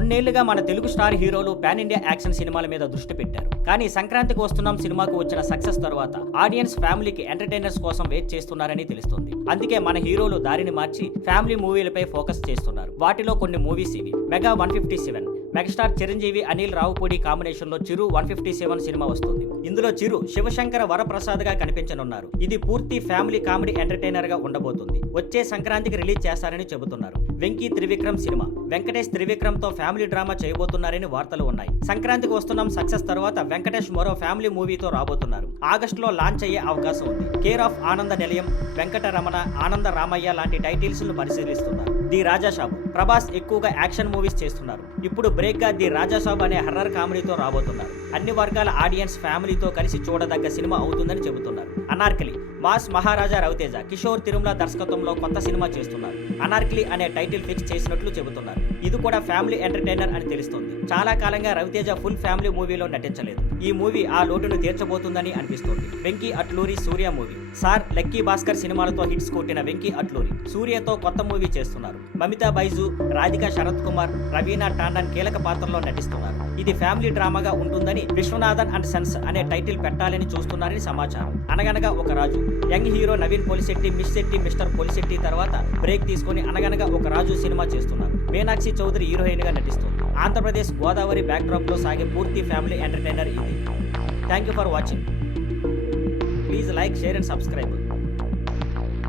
కొన్నేళ్లుగా మన తెలుగు స్టార్ హీరోలు పాన్ ఇండియా యాక్షన్ సినిమాల మీద దృష్టి పెట్టారు. కానీ సంక్రాంతికి వస్తున్నాం సినిమాకు వచ్చిన సక్సెస్ తర్వాత ఆడియన్స్ ఫ్యామిలీకి ఎంటర్టైనర్స్ కోసం వెయిట్ చేస్తున్నారని తెలుస్తోంది. అందుకే మన హీరోలు దారిని మార్చి ఫ్యామిలీ మూవీలపై ఫోకస్ చేస్తున్నారు. వాటిలో కొన్ని మూవీస్ ఇవి. Mega 157 megastar Chiranjeevi Anil Ravipudi combination లో చిరు 157 సినిమా వస్తుంది. ఇందులో చిరు శివశంకర వరప్రసాద్ గా కనిపించనున్నారు. ఇది పూర్తి ఫ్యామిలీ కామెడీ ఎంటర్టైనర్ గా ఉండబోతుంది. వచ్చే సంక్రాంతికి రిలీజ్ చేస్తారని చెబుతున్నారు. వెంకీ త్రివిక్రమ్ సినిమా. వెంకటేష్ త్రివిక్రమ్ తో ఫ్యామిలీ డ్రామా చేయబోతున్నారని వార్తలు ఉన్నాయి. సంక్రాంతికి వస్తున్నాం సక్సెస్ తర్వాత వెంకటేష్ మరో ఫ్యామిలీ మూవీతో రాబోతున్నారు. ఆగస్టులో లాంచ్ అయ్యే అవకాశం ఉంది. కేర్ ఆఫ్ ఆనంద నిలయం, వెంకటరమణ, ఆనంద రామయ్య లాంటి టైటిల్స్ ను పరిశీలిస్తున్నారు. ది రాజాసాబు. ప్రభాస్ ఎక్కువగా యాక్షన్ మూవీస్ చేస్తున్నారు. ఇప్పుడు బ్రేక్ గా ది రాజాసాబు అనే హర్రర్ కామెడీతో రాబోతున్నారు. అన్ని వర్గాల ఆడియన్స్ ఫ్యామిలీతో కలిసి చూడదగ్గ సినిమా అవుతుందని చెబుతున్నారు. అనార్కలి. మాస్ మహారాజా రవితేజ, కిషోర్ తిరుమల దర్శకత్వంలో కొత్త సినిమా చేస్తున్నారు. అనార్కలి అనే టైటిల్ ఫిక్స్ చేసినట్లు చెబుతున్నారు. ఇది కూడా ఫ్యామిలీ ఎంటర్టైనర్ అని తెలుస్తోంది. చాలా కాలంగా రవితేజ ఫుల్ ఫ్యామిలీ మూవీలో నటించలేదు. ఈ మూవీ ఆ లోటును తీర్చబోతుందని అనిపిస్తోంది. వెంకీ అట్లూరి సూర్య మూవీ. సార్, లక్కీ భాస్కర్ సినిమాలతో హిట్స్ కొట్టిన వెంకీ అట్లూరి సూర్యతో కొత్త మూవీ చేస్తున్నారు. మమితా బైజు, రాధికా శరత్ కుమార్, రవీనా టాండన్ కీలక పాత్రలో నటిస్తున్నారు. ఇది ఫ్యామిలీ డ్రామాగా ఉంటుందని విశ్వనాథన్ అండ్ సన్స్ అనే టైటిల్ పెట్టాలని చూస్తున్నారని సమాచారం. అనగనగా ఒక రాజు. Young hero Naveen Polishetty, miss Shetty, mister Polishetty తర్వాత బ్రేక్ తీసుకుని అనగనగా ఒక రాజు సినిమా చేస్తున్నారు. మీనాక్షి చౌదరి హీరోయిన్ గా నటిస్తుంది. ఆంధ్రప్రదేశ్ గోదావరి బ్యాక్డ్రాప్ లో సాగే పూర్తి ఫ్యామిలీ ఎంటర్టైనర్ ఇది. Thank you for watching. Please like, share and subscribe.